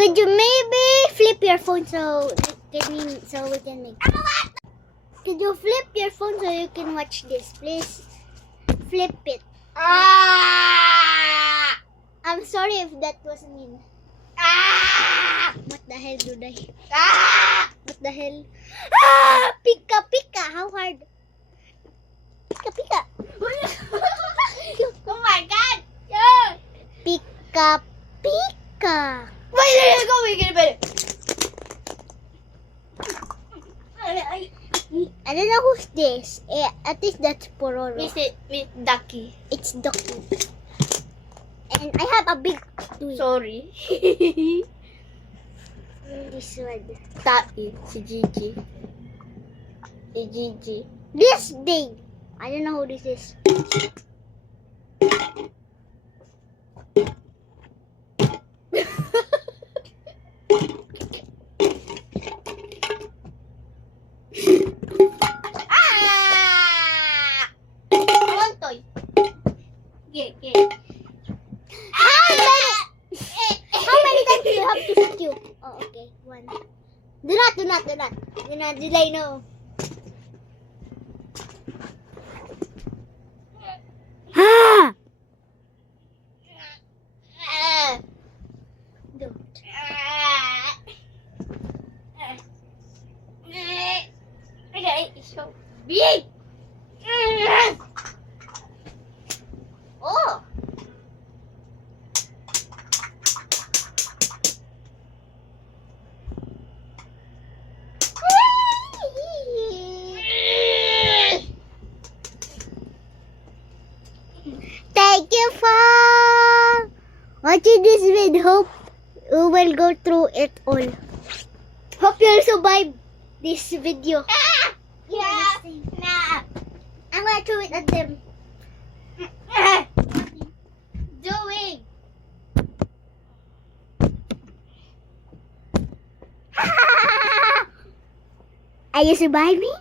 Could you maybe flip your phone so we can make? Could you flip your phone so you can watch this, please? Flip it. I'm sorry if that was mean. What the hell, Duday? What the hell? Pika pika. How hard? Pika pika. Oh my god! Yeah! Pika pika. Wait, there you go, we get better. I don't know who's this. I think that's Pororo. Miss Ducky. It's Doki. And I have a big twin. Sorry. This one. Tai, si Gigi. Si Gigi. This thing. I don't know who this is. I want toy. Yeah. How many times do you have to stew? Oh, okay. One. Do not delay, no. Don't. Okay, so big. Oh. Thank you for watching this video. Hope we will go through it all. Hope you'll survive this video. Yeah. Nah. I'm gonna throw it at them. Doing. Are you surviving?